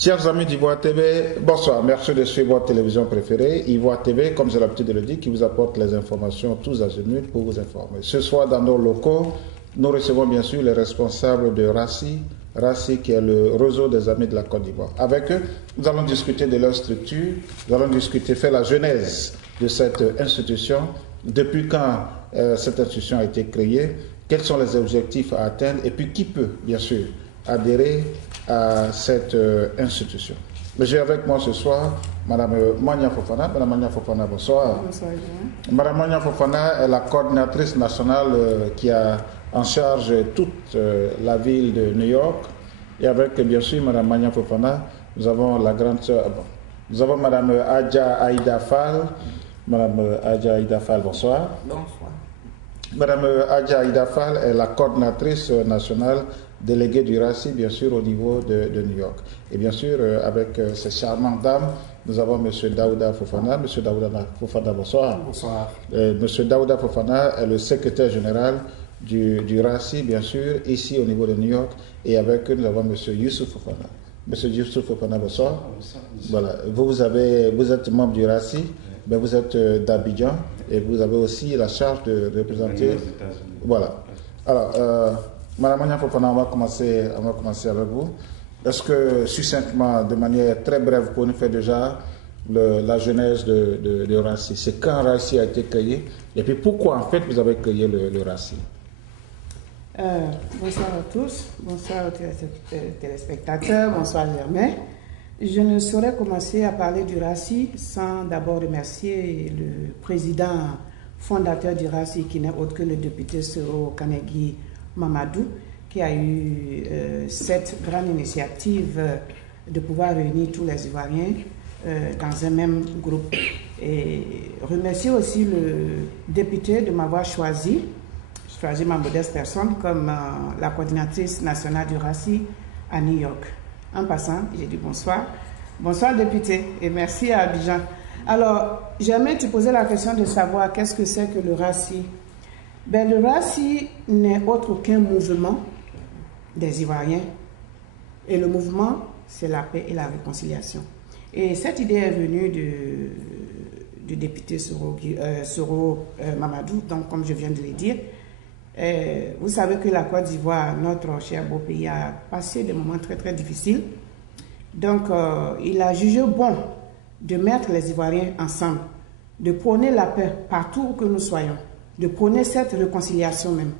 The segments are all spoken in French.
Chers amis d'Ivoire TV, bonsoir. Merci de suivre votre télévision préférée, Ivoire TV, comme j'ai l'habitude de le dire, qui vous apporte les informations tous azimuts pour vous informer. Ce soir, dans nos locaux, nous recevons bien sûr les responsables de RACI, RACI qui est le réseau des amis de la Côte d'Ivoire. Avec eux, nous allons discuter de leur structure, nous allons discuter, faire la genèse de cette institution, depuis quand cette institution a été créée, quels sont les objectifs à atteindre et puis qui peut, bien sûr, adhérer à cette institution. Mais j'ai avec moi ce soir Madame Magna Fofana. Madame Magna Fofana, bonsoir. Bonsoir. Madame Magna Fofana est la coordinatrice nationale qui a en charge toute la ville de New York. Et avec, bien sûr, Madame Magna Fofana, nous avons la grande sœur. Nous avons Madame Adja Aïda Fall. Madame Adja Aïda Fall, bonsoir. Bonsoir. Madame Adja Aïda Fall est la coordinatrice nationale déléguée du RACI, bien sûr, au niveau de New York. Et bien sûr, avec ces charmantes dames, nous avons M. Daouda Fofana. M. Daouda Fofana, bonsoir. Bonsoir. M. Daouda Fofana est le secrétaire général du RACI, bien sûr, ici au niveau de New York. Et avec eux, nous avons M. Youssouf Fofana. M. Youssouf Fofana, bonsoir. Bonsoir. Voilà. Vous êtes membre du RACI, mais vous êtes d'Abidjan et vous avez aussi la charge de représenter. Voilà. Alors, Madame Magna Fofana, on va commencer avec vous. Est-ce que, succinctement, de manière très brève, vous pouvez nous faire déjà la genèse de RACI? C'est quand RACI a été créé et puis pourquoi, en fait, vous avez créé le RACI? Bonsoir à tous, bonsoir aux téléspectateurs, bonsoir Germain. Je ne saurais commencer à parler du RACI sans d'abord remercier le président fondateur du RACI, qui n'est autre que le député Soro Kanegui Mamadou, qui a eu cette grande initiative de pouvoir réunir tous les Ivoiriens dans un même groupe. Et remercier aussi le député de m'avoir choisi ma modeste personne comme la coordinatrice nationale du RACI à New York. En passant, j'ai dit bonsoir. Bonsoir député et merci à Abidjan. Alors, j'aimerais te poser la question de savoir qu'est-ce que c'est que le RACI. Ben, le RACI n'est autre qu'un mouvement des Ivoiriens. Et le mouvement, c'est la paix et la réconciliation. Et cette idée est venue du député Soro Mamadou, donc comme je viens de le dire. Vous savez que la Côte d'Ivoire, notre cher beau pays, a passé des moments très très difficiles. Donc, il a jugé bon de mettre les Ivoiriens ensemble, de prôner la paix partout où que nous soyons, de prôner cette réconciliation même.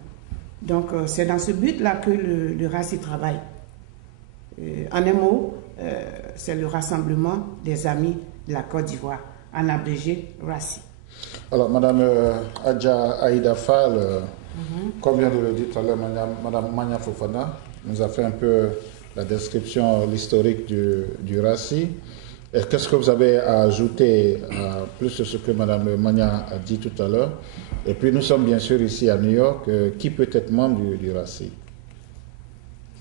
Donc, c'est dans ce but-là que le RACI travaille. En un mot, c'est le rassemblement des amis de la Côte d'Ivoire, en abrégé RACI. Alors, Madame Adja Aïda Fall, comme vient de le dire tout à l'heure, Madame Magna Fofana nous a fait un peu la description, l'historique du RACI. Qu'est-ce que vous avez à ajouter à plus de ce que Madame Magna a dit tout à l'heure? Et puis nous sommes bien sûr ici à New York. Qui peut être membre du RACI?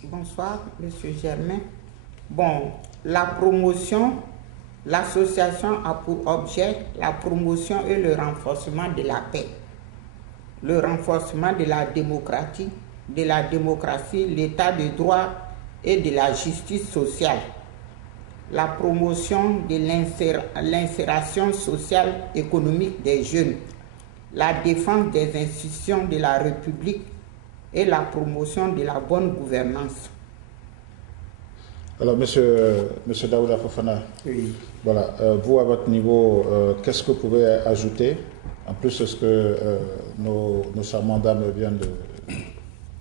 Bonsoir, Monsieur Germain. Bon, la promotion, l'association a pour objet la promotion et le renforcement de la paix, le renforcement de la démocratie, l'état de droit et de la justice sociale, la promotion de l'insération sociale économique des jeunes, la défense des institutions de la République et la promotion de la bonne gouvernance. Alors, Monsieur Daouda Fofana, oui. Voilà, vous à votre niveau, qu'est-ce que vous pouvez ajouter en plus de ce que nos charmantes dames viennent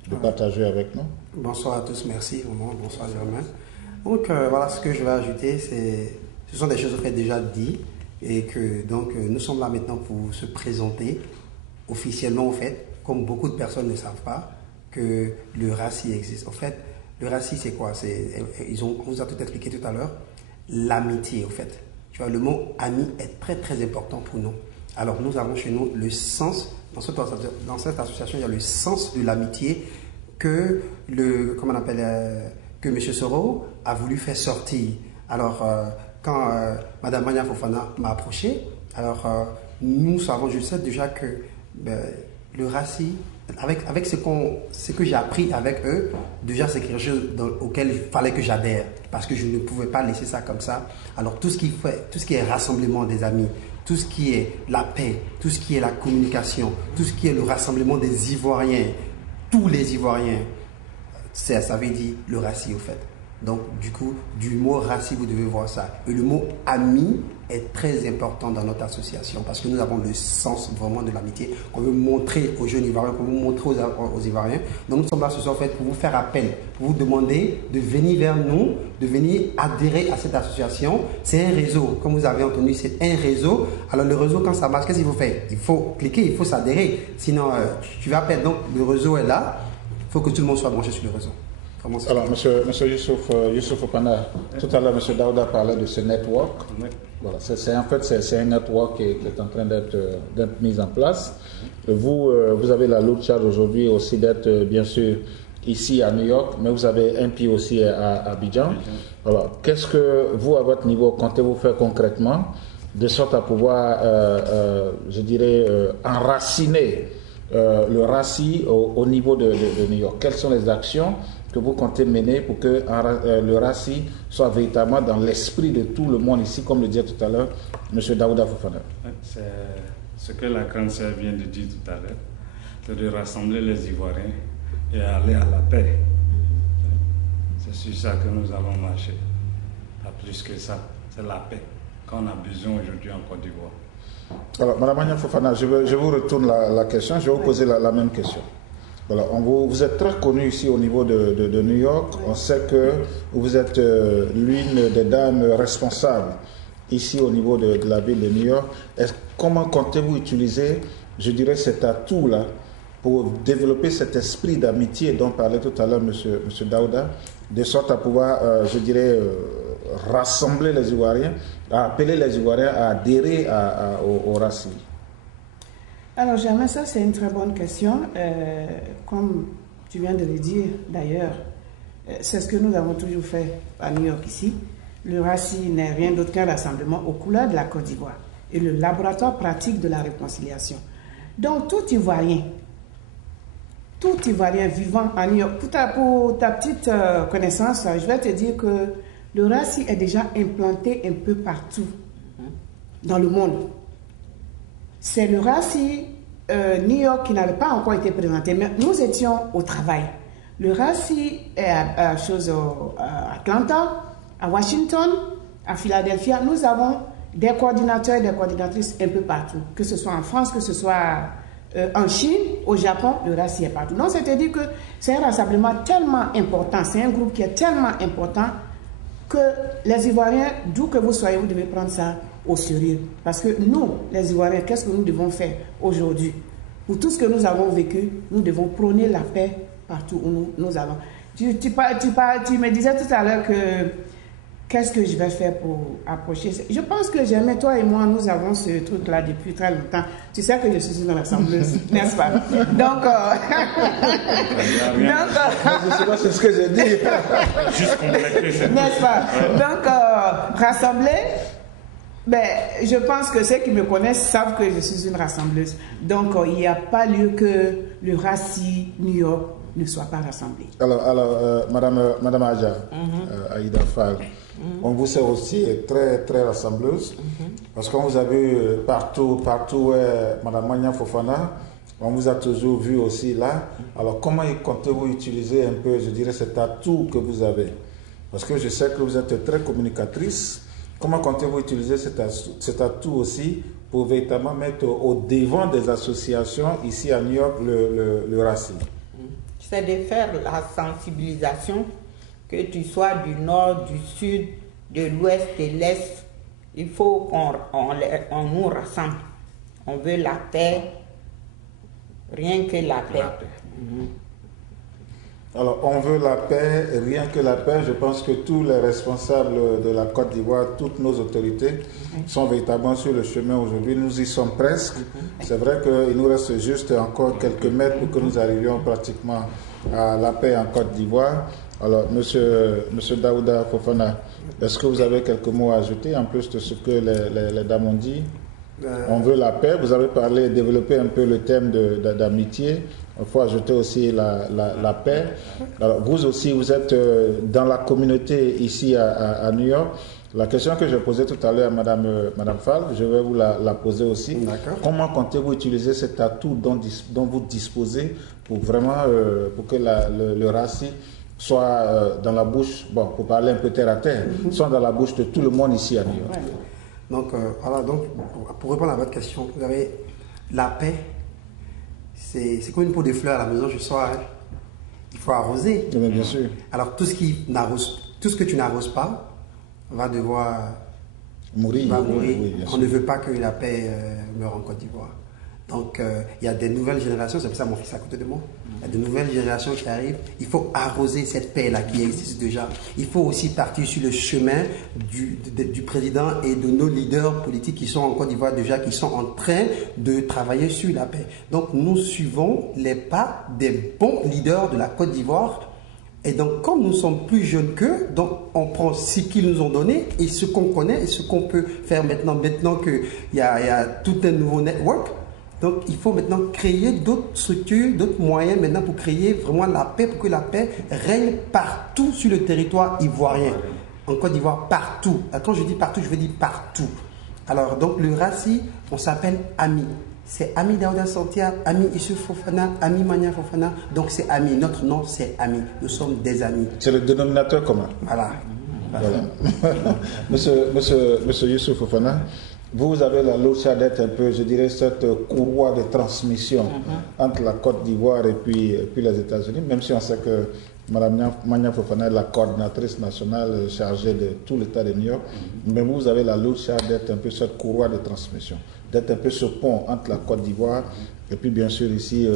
de partager avec nous? Bonsoir à tous, merci vraiment, bonsoir Germain. Donc voilà, ce que je vais ajouter, ce sont des choses en fait déjà dites et que donc nous sommes là maintenant pour se présenter officiellement en fait, comme beaucoup de personnes ne savent pas que le RACI existe. En fait, le RACI c'est quoi? On vous a tout expliqué tout à l'heure, l'amitié en fait. Tu vois, le mot ami est très très important pour nous. Alors nous avons chez nous le sens, dans cette association il y a le sens de l'amitié que que M. Soro a voulu faire sortir. Alors quand Mme Magna Fofana m'a approché, alors nous savons, je sais déjà que le RACI avec ce que j'ai appris avec eux, déjà c'est quelque chose auquel il fallait que j'adhère, parce que je ne pouvais pas laisser ça comme ça. Alors tout ce qui est rassemblement des amis, tout ce qui est la paix, tout ce qui est la communication, tout ce qui est le rassemblement des Ivoiriens, tous les Ivoiriens, ça veut dire le raci au fait. Donc, du coup, du mot raci, vous devez voir ça. Et le mot ami est très important dans notre association parce que nous avons le sens vraiment de l'amitié qu'on veut montrer aux jeunes Ivoiriens, qu'on veut montrer aux Ivoiriens. Donc, nous sommes là ce soir en fait pour vous faire appel, pour vous demander de venir vers nous, de venir adhérer à cette association. C'est un réseau, comme vous avez entendu, c'est un réseau. Alors, le réseau, quand ça marche, qu'est-ce qu'il faut faire? Il faut cliquer, il faut s'adhérer. Sinon, tu vas perdre. Donc, le réseau est là. Il faut que tout le monde soit branché sur le réseau. Alors, monsieur Youssouf Fofana, tout à l'heure, monsieur Daouda parlait de ce network. Voilà, c'est un network qui est en train d'être mis en place. Vous avez la lourde charge aujourd'hui aussi d'être, bien sûr, ici à New York, mais vous avez un pied aussi à Abidjan. Alors, qu'est-ce que vous, à votre niveau, comptez-vous faire concrètement de sorte à pouvoir, enraciner le raci au niveau de New York? Quelles sont les actions que vous comptez mener pour que le raci soit véritablement dans l'esprit de tout le monde ici, comme le disait tout à l'heure M. Daouda Fofana? C'est ce que la grande sœur vient de dire tout à l'heure, c'est de rassembler les Ivoiriens et aller à la paix. C'est sur ça que nous allons marcher. Pas plus que ça, c'est la paix qu'on a besoin aujourd'hui en Côte d'Ivoire. Alors, Mme Magnan Fofana, je vous retourne la question, je vais vous poser la même question. Voilà, vous êtes très connu ici au niveau de New York. On sait que vous êtes l'une des dames responsables ici au niveau de la ville de New York. Comment comptez-vous utiliser, je dirais, cet atout-là pour développer cet esprit d'amitié dont parlait tout à l'heure M. Daouda, de sorte à pouvoir, rassembler les Ivoiriens, à appeler les Ivoiriens à adhérer au racisme? Alors, Germain, ça c'est une très bonne question. Comme tu viens de le dire d'ailleurs, c'est ce que nous avons toujours fait à New York ici. Le RACI n'est rien d'autre qu'un rassemblement aux couleurs de la Côte d'Ivoire et le laboratoire pratique de la réconciliation. Donc, tout Ivoirien vivant à New York, pour ta petite connaissance, je vais te dire que le RACI est déjà implanté un peu partout dans le monde. C'est le RACI New York qui n'avait pas encore été présenté, mais nous étions au travail. Le RACI est à Atlanta, à Washington, à Philadelphie. Nous avons des coordinateurs et des coordinatrices un peu partout, que ce soit en France, que ce soit en Chine, au Japon, le RACI est partout. Donc, c'est-à-dire que c'est un rassemblement tellement important, c'est un groupe qui est tellement important que les Ivoiriens, d'où que vous soyez, vous devez prendre ça au sérieux. Parce que nous, les Ivoiriens, qu'est-ce que nous devons faire aujourd'hui? Pour tout ce que nous avons vécu, nous devons prôner la paix partout où nous allons. Tu me disais tout à l'heure que qu'est-ce que je vais faire pour approcher? Je pense que Germain, toi et moi, nous avons ce truc-là depuis très longtemps. Tu sais que je suis une rassembleuse, n'est-ce pas? Donc, c'est ce que j'ai dit. Juste compléter cette n'est-ce pas? Donc, rassembler. Ben, je pense que ceux qui me connaissent savent que je suis une rassembleuse. Donc, il n'y a pas lieu que le RACI New York ne soit pas rassemblé. Alors Madame Adja, Aïda Fall, on vous sait aussi très, très rassembleuse, parce qu'on vous a vu partout Madame Magnan Fofana, on vous a toujours vu aussi là. Alors, comment comptez-vous utiliser un peu, je dirais, cet atout que vous avez? Parce que je sais que vous êtes très communicatrice. Comment comptez-vous utiliser cet atout aussi pour véritablement mettre au devant des associations ici à New York le racisme? C'est de faire la sensibilisation, que tu sois du nord, du sud, de l'ouest, de l'est. Il faut qu'on nous rassemble. On veut la paix, rien que la paix. Alors, on veut la paix, rien que la paix. Je pense que tous les responsables de la Côte d'Ivoire, toutes nos autorités sont véritablement sur le chemin aujourd'hui. Nous y sommes presque. C'est vrai qu'il nous reste juste encore quelques mètres pour que nous arrivions pratiquement à la paix en Côte d'Ivoire. Alors, monsieur Daouda Fofana, est-ce que vous avez quelques mots à ajouter en plus de ce que les dames ont dit? On veut la paix. Vous avez développé un peu le thème d'amitié. Il faut ajouter aussi la paix. Alors, vous aussi, vous êtes dans la communauté ici à New York. La question que je posais tout à l'heure à Madame Fall, je vais vous la poser aussi. D'accord. Comment comptez-vous utiliser cet atout dont vous disposez pour vraiment pour que le RACI soit dans la bouche, bon, pour parler un peu terre à terre, soit dans la bouche de tout le monde ici à New York? Donc, voilà, donc, pour répondre à votre question, vous avez la paix, c'est comme une pot de fleurs à la maison, je sois, hein. Il faut arroser. Oui, bien sûr. Alors, tout ce que tu n'arroses pas va devoir Mourir. Oui, bien On sûr. ne veut pas que la paix meure en Côte d'Ivoire. Donc, il y a des nouvelles générations, c'est pour ça mon fils est à côté de moi. Il y a de nouvelles générations qui arrivent. Il faut arroser cette paix-là qui existe déjà. Il faut aussi partir sur le chemin du président et de nos leaders politiques qui sont en Côte d'Ivoire déjà, qui sont en train de travailler sur la paix. Donc, nous suivons les pas des bons leaders de la Côte d'Ivoire. Et donc, comme nous sommes plus jeunes qu'eux, donc on prend ce qu'ils nous ont donné et ce qu'on connaît et ce qu'on peut faire maintenant qu'il y a tout un nouveau network. Donc, il faut maintenant créer d'autres structures, d'autres moyens maintenant pour créer vraiment la paix, pour que la paix règne partout sur le territoire ivoirien. En Côte d'Ivoire, partout. Quand je dis partout, je veux dire partout. Alors, donc, le RACI, on s'appelle AMI. C'est Ami Daouda Santia, Ami Issouf Fofana, Ami Mania Fofana. Donc, c'est AMI. Notre nom, c'est AMI. Nous sommes des amis. C'est le dénominateur commun. Voilà. Monsieur Youssouf Fofana, vous avez la lourdeur d'être un peu, je dirais, cette courroie de transmission entre la Côte d'Ivoire et puis les États-Unis, même si on sait que Mme Mania Fofana est la coordinatrice nationale chargée de tout l'État de New York, mais vous avez la lourdeur d'être un peu cette courroie de transmission, d'être un peu ce pont entre la Côte d'Ivoire et puis bien sûr ici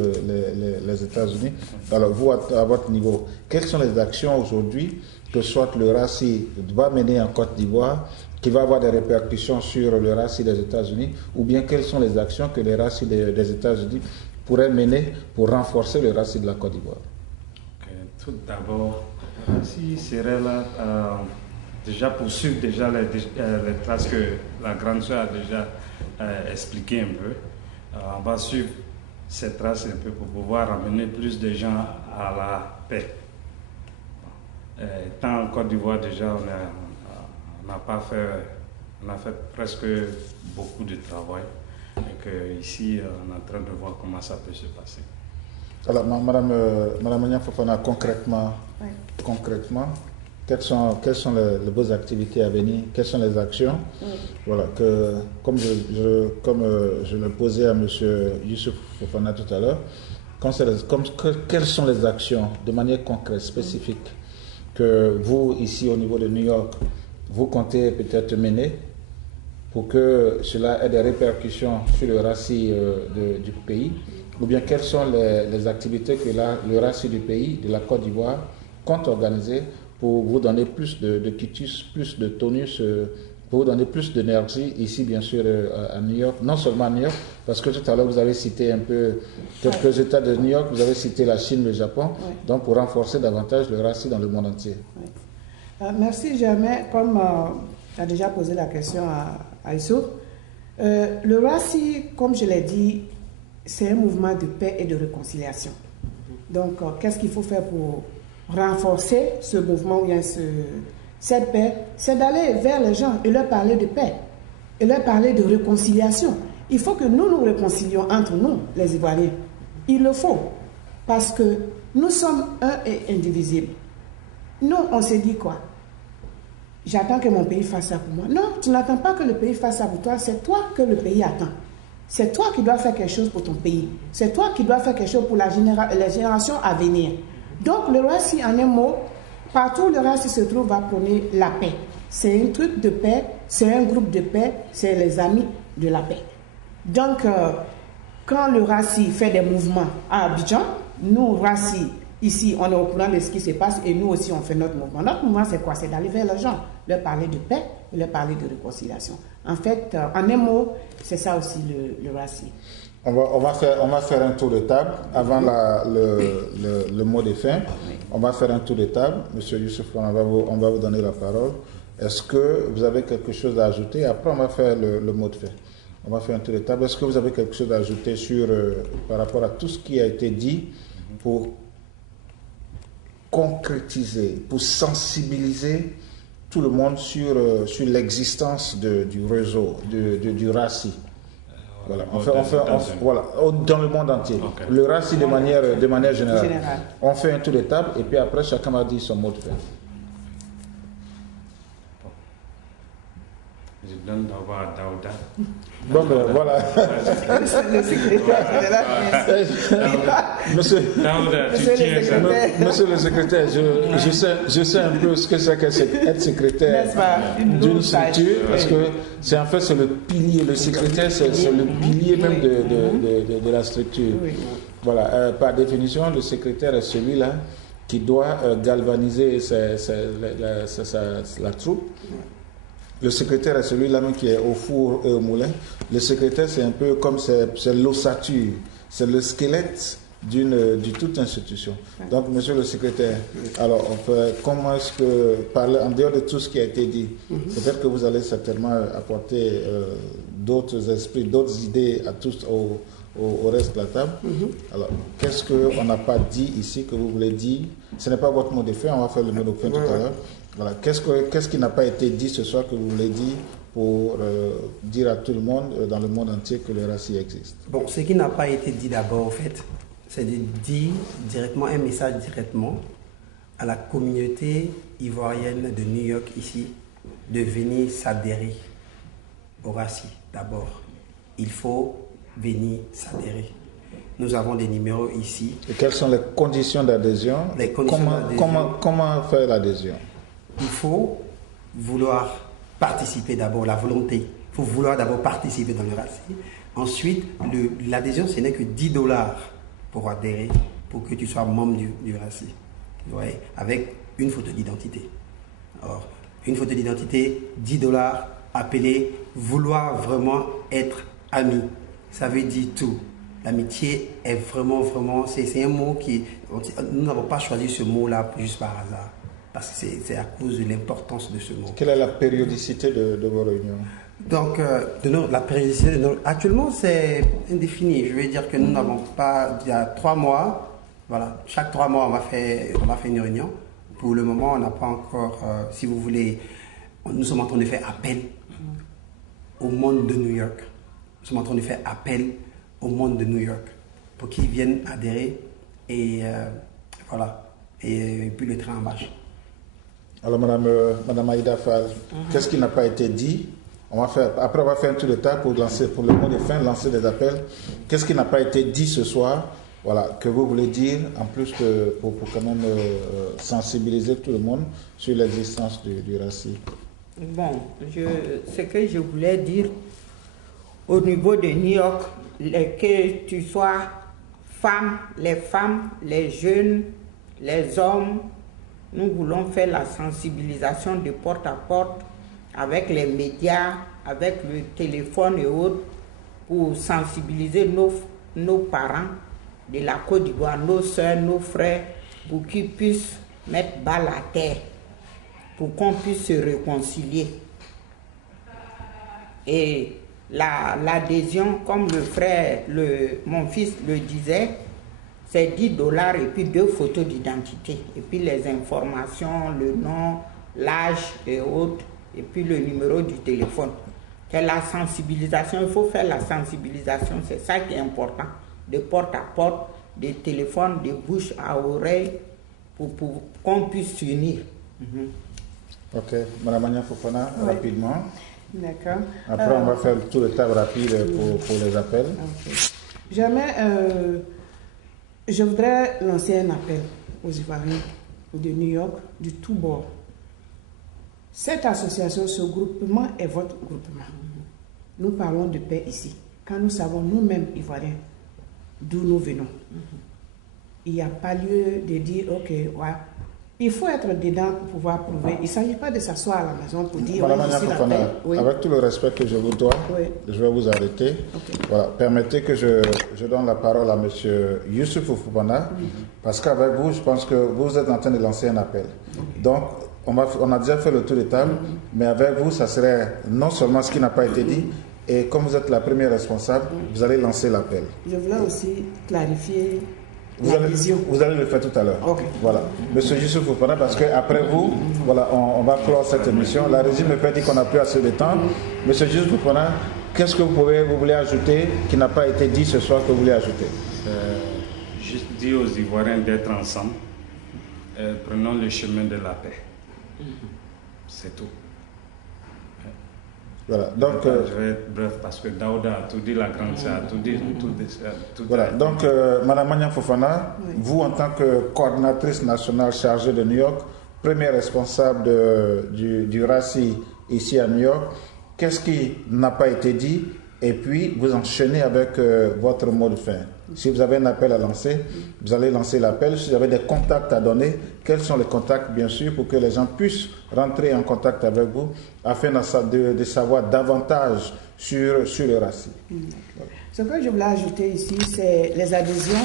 les États-Unis. Alors vous, à votre niveau, quelles sont les actions aujourd'hui que soit le RACI va mener en Côte d'Ivoire, qui va avoir des répercussions sur le RACI des États-Unis, ou bien quelles sont les actions que les RACI des États-Unis pourraient mener pour renforcer le RACI de la Côte d'Ivoire? Tout d'abord, si serait là, déjà poursuivre déjà les traces que la grande sœur a déjà expliquées un peu, on va suivre ces traces un peu pour pouvoir amener plus de gens à la paix. Tant en Côte d'Ivoire déjà, on a fait presque beaucoup de travail et qu'ici on est en train de voir comment ça peut se passer. Alors, Madame Mania Fofana, concrètement, quelles sont vos activités à venir? Quelles sont les actions? Voilà, comme je le posais à M. Youssouf Fofana tout à l'heure, quelles sont les actions de manière concrète, spécifique, que vous, ici au niveau de New York, vous comptez peut-être mener pour que cela ait des répercussions sur le RACI du pays? Ou bien quelles sont les activités que le RACI du pays, de la Côte d'Ivoire, compte organiser pour vous donner plus de quitus, plus de tonus, pour vous donner plus d'énergie ici, bien sûr, à New York. Non seulement à New York, parce que tout à l'heure, vous avez cité un peu quelques États de New York, vous avez cité la Chine, le Japon, donc pour renforcer davantage le RACI dans le monde entier. Merci Germain. Comme tu as déjà posé la question à Youssouf, le RACI, comme je l'ai dit, c'est un mouvement de paix et de réconciliation. Donc, qu'est-ce qu'il faut faire pour renforcer ce mouvement ou bien cette paix? C'est d'aller vers les gens et leur parler de paix et leur parler de réconciliation. Il faut que nous nous réconcilions entre nous, les Ivoiriens. Il le faut, parce que nous sommes un et indivisibles. Nous, on s'est dit quoi? J'attends que mon pays fasse ça pour moi. Non, tu n'attends pas que le pays fasse ça pour toi, c'est toi que le pays attend. C'est toi qui dois faire quelque chose pour ton pays. C'est toi qui dois faire quelque chose pour les générations à venir. Donc, le RACI, en un mot, partout où le RACI se trouve, va prôner la paix. C'est un truc de paix, c'est un groupe de paix, c'est les amis de la paix. Donc, quand le RACI fait des mouvements à Abidjan, nous, RACI, ici, on est au courant de ce qui se passe et nous aussi, on fait notre mouvement. Notre mouvement, c'est quoi? C'est d'aller vers les gens, leur parler de paix et leur parler de réconciliation. En fait, en un mot, c'est ça aussi le RACI. On va faire un tour de table avant le mot de fin. On va faire un tour de table. Monsieur Youssouf, on va vous donner la parole. Est-ce que vous avez quelque chose à ajouter? Après, on va faire le mot de fin. On va faire un tour de table. Est-ce que vous avez quelque chose à ajouter par rapport à tout ce qui a été dit pour concrétiser, pour sensibiliser tout le monde sur l'existence du réseau, du RACI? Voilà, voilà, dans le monde entier. Okay. Le RACI de manière générale. On fait un tour de table et puis après chacun va dire son mot de fin. Je donne d'abord à Daouda. Bon, ben voilà. Le secrétaire général. Monsieur le secrétaire, je sais un peu ce que c'est qu'être secrétaire d'une structure, parce que c'est le pilier, le secrétaire, c'est le pilier même de la structure. Oui. Voilà, par définition, le secrétaire est celui-là qui doit galvaniser la troupe. Le secrétaire est celui-là même qui est au four et au moulin. Le secrétaire, c'est un peu comme c'est l'ossature, c'est le squelette de toute institution. Donc, monsieur le secrétaire, alors, comment est-ce que, en dehors de tout ce qui a été dit, peut-être que vous allez certainement apporter d'autres esprits, d'autres idées à tous au reste de la table. Alors, qu'est-ce qu'on n'a pas dit ici que vous voulez dire? Ce n'est pas votre mot de fin, on va faire le mot de fin tout à l'heure. Voilà. Qu'est-ce qui n'a pas été dit ce soir que vous voulez dire pour dire à tout le monde dans le monde entier que le RACI existe? Bon, ce qui n'a pas été dit d'abord, en fait, c'est de dire directement un message directement à la communauté ivoirienne de New York ici de venir s'adhérer au RACI d'abord. Il faut venir s'adhérer. Nous avons des numéros ici. Et quelles sont les conditions d'adhésion? Comment faire l'adhésion? Il faut vouloir participer d'abord, la volonté. Il faut vouloir d'abord participer dans le RACI. Ensuite, l'adhésion, ce n'est que $10 pour adhérer, pour que tu sois membre du RACI. Ouais, avec une photo d'identité. Alors, une photo d'identité, $10, appeler, vouloir vraiment être ami. Ça veut dire tout. L'amitié est vraiment, c'est un mot qui... Nous n'avons pas choisi ce mot-là juste par hasard. Parce que c'est à cause de l'importance de ce mot. Quelle est la périodicité de vos réunions? Donc, la périodicité actuellement, c'est indéfini. Je veux dire que nous n'avons pas... Il y a 3 mois, voilà, chaque 3 mois, on va faire une réunion. Pour le moment, on n'a pas encore... si vous voulez, nous sommes en train de faire appel au monde de New York. Nous sommes en train de faire appel au monde de New York pour qu'ils viennent adhérer et voilà. Et puis le train en marche. Alors, Madame Aïda Fall, qu'est-ce qui n'a pas été dit? Après, on va faire un tour de table pour le mot de fin, lancer des appels. Qu'est-ce qui n'a pas été dit ce soir, voilà, que vous voulez dire, en plus pour quand même sensibiliser tout le monde sur l'existence du RACI? Bon, ce que je voulais dire au niveau de New York, que tu sois femme, les jeunes, les hommes, nous voulons faire la sensibilisation de porte à porte avec les médias, avec le téléphone et autres, pour sensibiliser nos parents de la Côte d'Ivoire, nos soeurs, nos frères, pour qu'ils puissent mettre balle à terre, pour qu'on puisse se réconcilier. Et l'adhésion, comme mon fils le disait, c'est $10 et puis 2 photos d'identité. Et puis les informations, le nom, l'âge et autres, et puis le numéro du téléphone. C'est la sensibilisation, il faut faire la sensibilisation, c'est ça qui est important. De porte à porte, des téléphones, de bouche à oreille, pour qu'on puisse s'unir. Ok, Mme Anya Fofana, rapidement. D'accord. Après, on va faire le tour de table rapide pour les appels. Okay. Jamais, je voudrais lancer un appel aux Ivoiriens de New York, du tout bord. Cette association, ce groupement est votre groupement. Nous parlons de paix ici. Quand nous savons nous-mêmes, Ivoiriens, d'où nous venons. Il n'y a pas lieu de dire, ok, ouais. Il faut être dedans pour pouvoir prouver. Il ne s'agit pas de s'asseoir à la maison pour dire... Madame Anya Fofana, avec tout le respect que je vous dois, je vais vous arrêter. Okay. Voilà. Permettez que je donne la parole à M. Youssouf Fofana, parce qu'avec vous, je pense que vous êtes en train de lancer un appel. Okay. Donc, on a déjà fait le tour de table, mais avec vous, ça serait non seulement ce qui n'a pas été dit, Et comme vous êtes la première responsable, vous allez lancer l'appel. Je voulais aussi clarifier Vous allez le faire tout à l'heure. Okay. Voilà. Monsieur Youssouf Fofana, parce qu'après vous, voilà, on va clore cette émission. La régie me fait dire qu'on n'a plus assez de temps. Monsieur Youssouf Fofana, qu'est-ce que vous voulez ajouter qui n'a pas été dit ce soir que vous voulez ajouter? Juste dire aux Ivoiriens d'être ensemble. Prenons le chemin de la paix. C'est tout. Voilà, donc, je vais être bref parce que Daouda a tout dit, la grande sœur a tout dit. Voilà, donc Madame Maniang Fofana, oui. Vous en tant que coordinatrice nationale chargée de New York, première responsable du RACI ici à New York, qu'est-ce qui n'a pas été dit? Et puis vous enchaînez avec votre mot de fin. Si vous avez un appel à lancer, vous allez lancer l'appel. Si vous avez des contacts à donner, quels sont les contacts, bien sûr, pour que les gens puissent rentrer en contact avec vous afin de savoir davantage sur le RACI. Voilà. Ce que je voulais ajouter ici, c'est les adhésions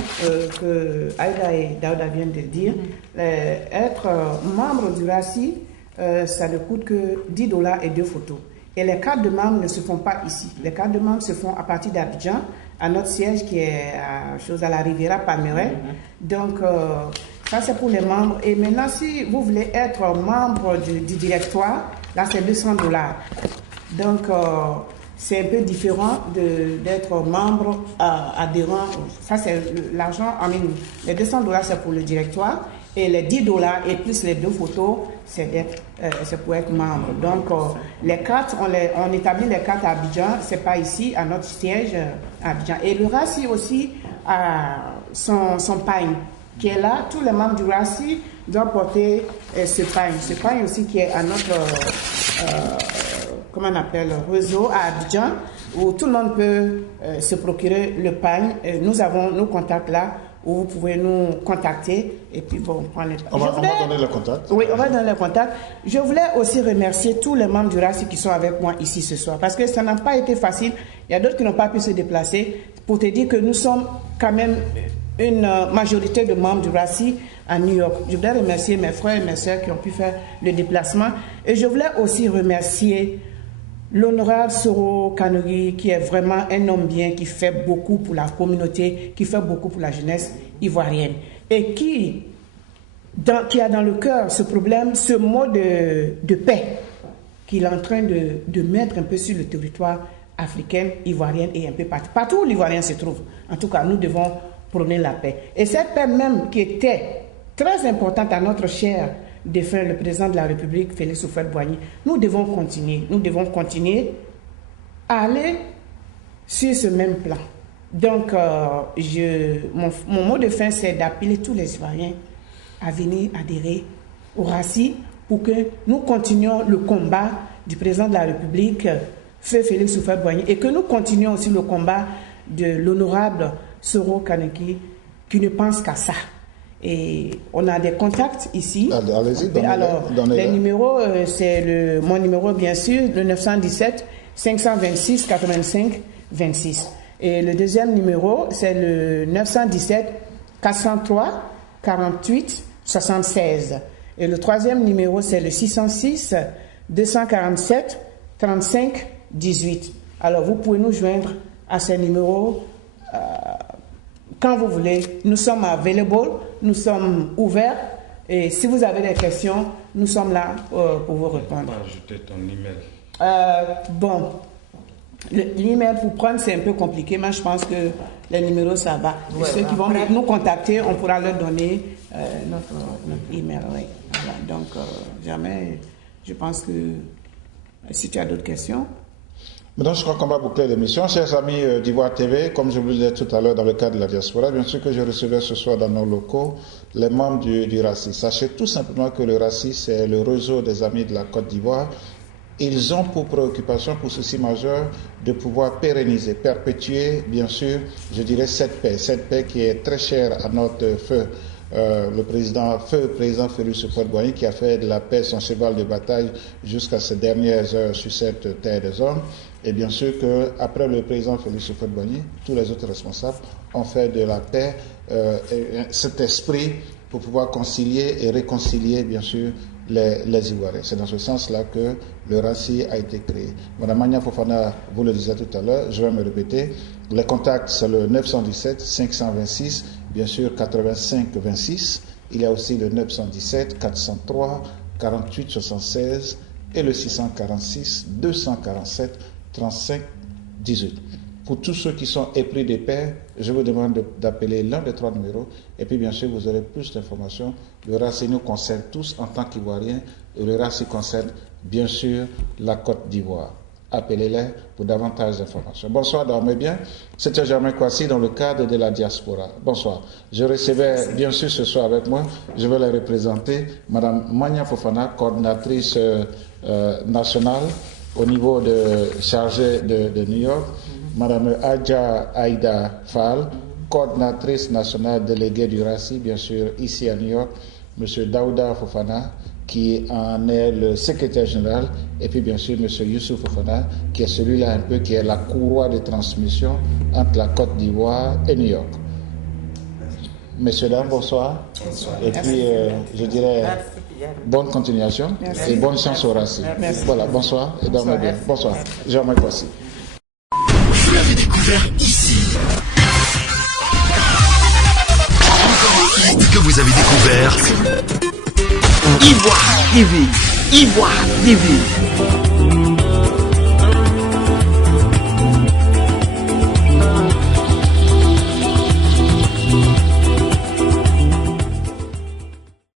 que Aïda et Daouda viennent de dire. Être membre du RACI, ça ne coûte que $10 et 2 photos. Et les cartes de membres ne se font pas ici. Les cartes de membres se font à partir d'Abidjan, à notre siège qui est à la Riviera Palmeraie. Donc, ça c'est pour les membres. Et maintenant, si vous voulez être membre du directoire, là c'est $200. Donc, c'est un peu différent d'être membre adhérent. Ça c'est l'argent, les $200 c'est pour le directoire. Et les $10 et plus les 2 photos, c'est pour être membre. Donc, les cartes, on établit les cartes à Abidjan, c'est pas ici, à notre siège à Abidjan. Et le RACI aussi a son pagne qui est là. Tous les membres du RACI doivent porter ce pagne. Ce pagne aussi qui est à notre, comment on appelle, réseau à Abidjan, où tout le monde peut se procurer le pagne. Nous avons nos contacts là, où vous pouvez nous contacter et puis bon, prendre les... On va donner le contact. Oui, on va donner le contact. Je voulais aussi remercier tous les membres du RACI qui sont avec moi ici ce soir parce que ça n'a pas été facile. Il y a d'autres qui n'ont pas pu se déplacer pour te dire que nous sommes quand même une majorité de membres du RACI à New York. Je voulais remercier mes frères et mes sœurs qui ont pu faire le déplacement et je voulais aussi remercier l'honorable Soro Kanouri, qui est vraiment un homme bien, qui fait beaucoup pour la communauté, qui fait beaucoup pour la jeunesse ivoirienne et qui a dans le cœur ce problème, ce mot de paix qu'il est en train de mettre un peu sur le territoire africain, ivoirien et un peu partout où l'Ivoirien se trouve. En tout cas, nous devons prôner la paix. Et cette paix même qui était très importante à notre cher défunt, le président de la République, Félix Houphouët-Boigny, nous devons continuer à aller sur ce même plan. Donc, mon mot de fin, c'est d'appeler tous les Ivoiriens à venir adhérer au RACI pour que nous continuions le combat du président de la République, Feu Félix Houphouët-Boigny, et que nous continuions aussi le combat de l'honorable Soro Kanouri, qui ne pense qu'à ça. Et on a des contacts ici. Allez-y, les numéros, c'est mon numéro bien sûr, le 917 526 85 26. Et le deuxième numéro, c'est le 917 403 48 76. Et le troisième numéro, c'est le 606 247 35 18. Alors, vous pouvez nous joindre à ces numéros quand vous voulez. Nous sommes available, nous sommes ouverts. Et si vous avez des questions, nous sommes là pour vous répondre. On va ajouter ton email. Bon, l'email pour prendre, c'est un peu compliqué, mais je pense que les numéros, ça va. Et ceux qui vont nous contacter, on pourra leur donner notre email. Oui. Voilà. Donc, jamais, je pense que si tu as d'autres questions. Maintenant, je crois qu'on va boucler l'émission. Chers amis d'Ivoire TV, comme je vous le disais tout à l'heure dans le cadre de la diaspora, bien sûr que je recevais ce soir dans nos locaux les membres du RACI. Sachez tout simplement que le RACI, c'est le réseau des amis de la Côte d'Ivoire. Ils ont pour préoccupation, pour souci majeur, de pouvoir pérenniser, perpétuer, bien sûr, je dirais cette paix qui est très chère à notre feu. Le président Félix Houphouët-Boigny qui a fait de la paix son cheval de bataille jusqu'à ces dernières heures sur cette terre des hommes. Et bien sûr qu'après le président Félix Houphouët-Boigny, tous les autres responsables ont fait de la paix cet esprit pour pouvoir concilier et réconcilier bien sûr les Ivoiriens. C'est dans ce sens-là que le RACI a été créé. Madame Magna Fofana, vous le disiez tout à l'heure, je vais me répéter. Les contacts, c'est le 917 526, bien sûr 85 26. Il y a aussi le 917 403 48 76 et le 646 247 35 18. Pour tous ceux qui sont épris des pairs, je vous demande d'appeler l'un des 3 numéros et puis bien sûr vous aurez plus d'informations. Le RACI nous concerne tous en tant qu'Ivoiriens et le RACI concerne bien sûr la Côte d'Ivoire. Appelez-les pour davantage d'informations. Bonsoir, dormez bien. C'était Germain Kwasi dans le cadre de la diaspora. Bonsoir. Je recevais bien sûr ce soir avec moi, je vais les représenter, Madame Magna Fofana, coordinatrice nationale au niveau de chargée de New York, Madame Adja Aïda Fall, coordinatrice nationale déléguée du RACI, bien sûr, ici à New York, Monsieur Daouda Fofana, qui en est le secrétaire général, et puis bien sûr Monsieur Youssouf Fofana, qui est celui-là un peu, qui est la courroie de transmission entre la Côte d'Ivoire et New York. Messieurs, dames, bonsoir. Bonsoir. Et puis, je dirais, bonne continuation. Merci. Et bonne chance au RACI. Voilà, bonsoir et dormez bien. Bonsoir. Jean-Marc Kwasi. Vous l'avez découvert ici. Encore un hit que vous avez découvert. Ivoire TV. Ivoire TV.